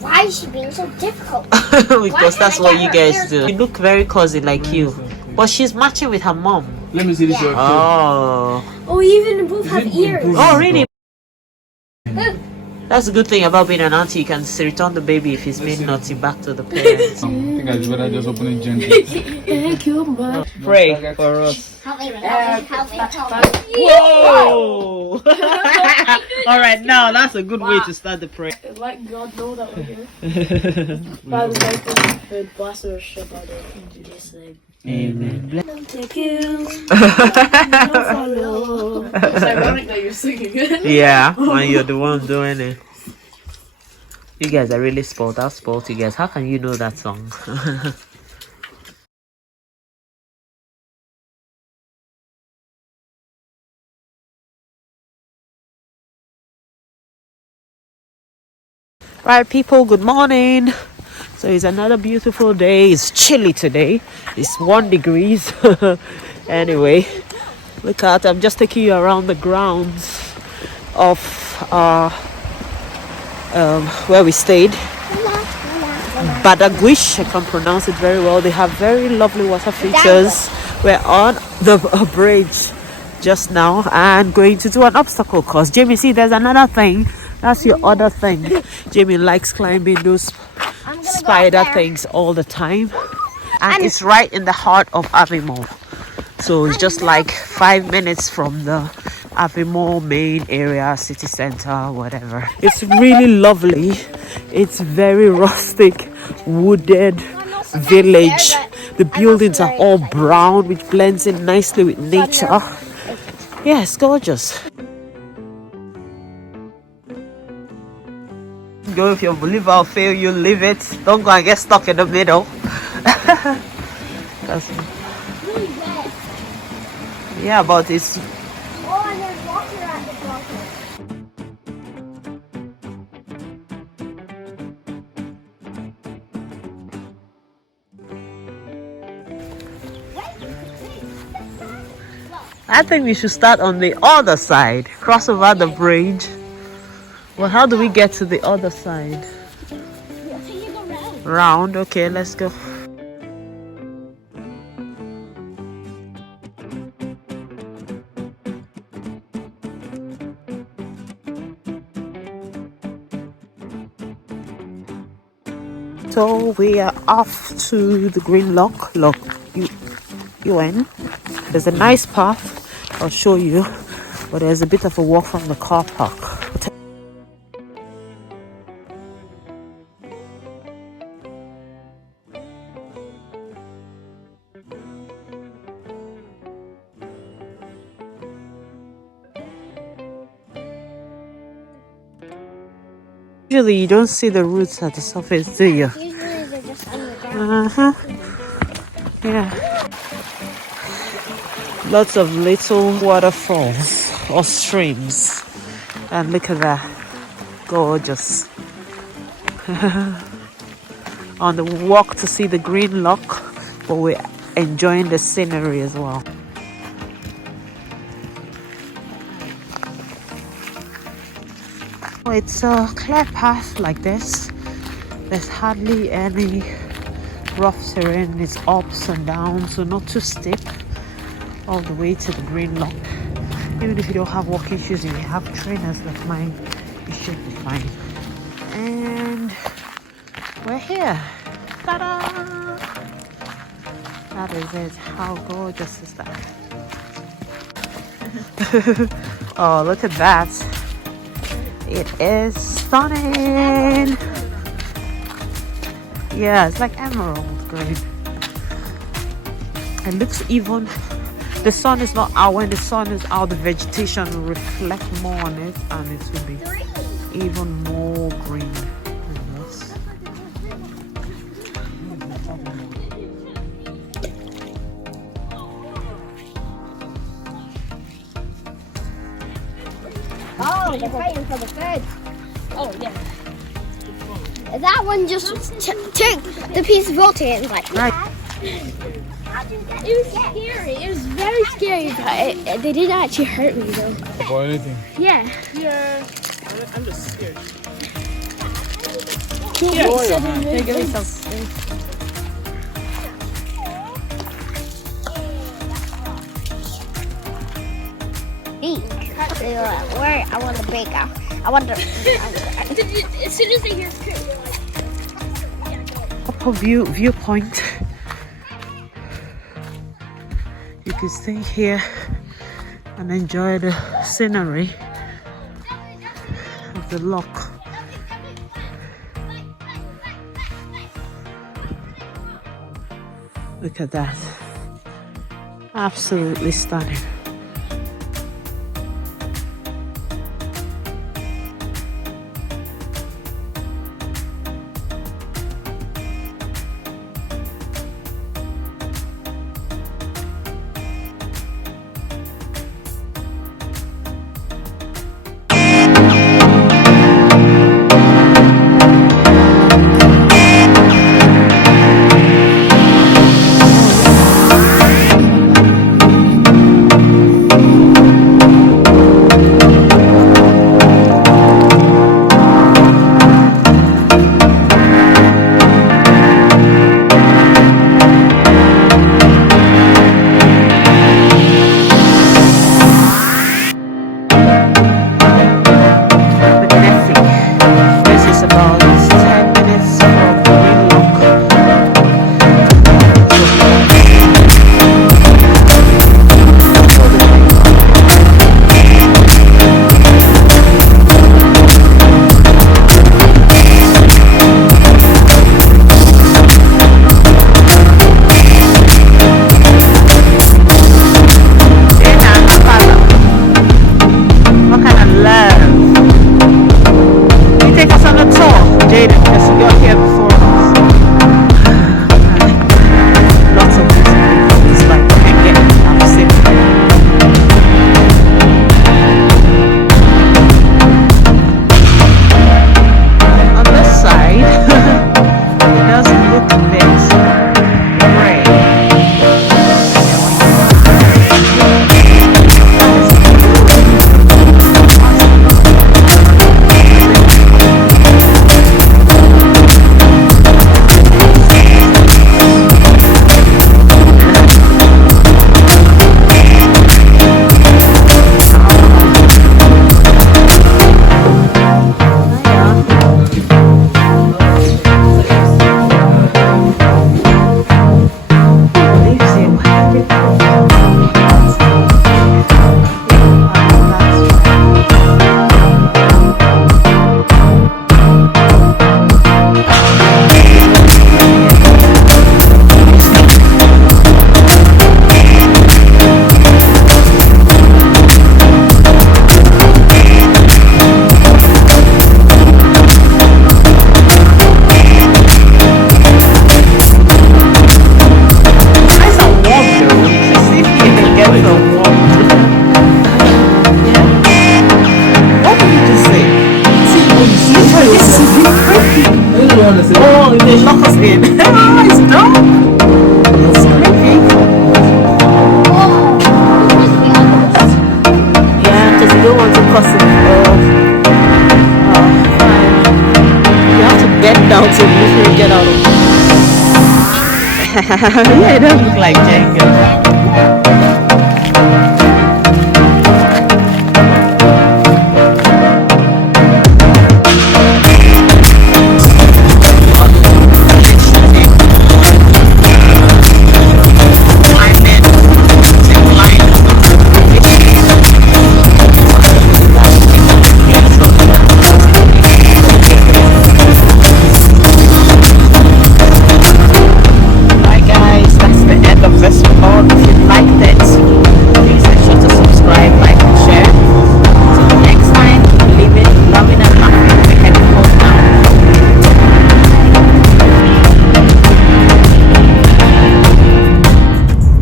Why is she being so difficult? Because that's what you guys do. You look very cozy like you. But she's matching with her mom. Let me see this. Yeah. Oh. Oh, even both have ears. Oh, really? That's a good thing about being an auntie. You can return the baby if he's being naughty back to the parents. I think I'd better just open it gently. Thank you, much. Pray for us. Help me. Whoa! Alright, now that's a good way to start the prayer. Let God know that we're here. Father, thank you for the blessing of Shabbat in Jesus' name. Amen. Thank you. It's ironic that you're singing it. Yeah, when you're the one doing it. You guys are really spoiled. I've spoiled you guys. How can you know that song? Right, people, good morning. So it's another beautiful day. It's chilly today. It's 1 degree. Anyway, look out, I'm just taking you around the grounds of where we stayed. Badagwish, I can pronounce it very well. They have very lovely water features. We're on the bridge just now and going to do an obstacle course. Jamie, see, there's another thing. That's your other thing. Jamie likes climbing those spider things all the time. And it's right in the heart of Aviemore. So it's just like 5 minutes from the Aviemore main area, city center, whatever. It's really lovely. It's very rustic, wooded village. The buildings are all brown, which blends in nicely with nature. Yeah, it's gorgeous. Go if you believe I'll fail, you leave it. Don't go and get stuck in the middle. Yeah, but it's. Oh, and there's water at the bottom. I think we should start on the other side, cross over the bridge. Well, how do we get to the other side? Round, okay, let's go. So we are off to the Green Loch, Uaine. There's a nice path, I'll show you, but there's a bit of a walk from the car park. Usually you don't see the roots at the surface, do you? Usually they're just underground. Yeah. Lots of little waterfalls or streams. And look at that. Gorgeous. On the walk to see the Green Loch, but we're enjoying the scenery as well. It's a clear path like this. There's hardly any rough terrain. It's ups and downs, so not too steep. All the way to the Green Loch. Even if you don't have walking shoes, if you have trainers like mine, you should be fine. And we're here. Ta-da! That is it. How gorgeous is that? Oh, look at that. It is stunning. Yeah, it's like emerald green. It looks even. The sun is not out. When the sun is out, the vegetation will reflect more on it, and it will be even more green than this. Oh, they're fighting for the food. Oh, yeah. That one just took the piece of roti and was like, Right. It was scary. It was very scary, but they didn't actually hurt me though. Or anything. Yeah. Yeah. I'm just scared. Here, give me some. Where I want to bake out. I want to. As soon as they hear Kurt, you're like, Upper viewpoint. You can stay here and enjoy the scenery of the loch. Look at that. Absolutely stunning. Oh, they lock us in. Ah, it's dumb. It's creepy. Yeah, because you don't want to cuss it off. Fine. You have to bend down to literally get out of it. Yeah, it does look like Jenga.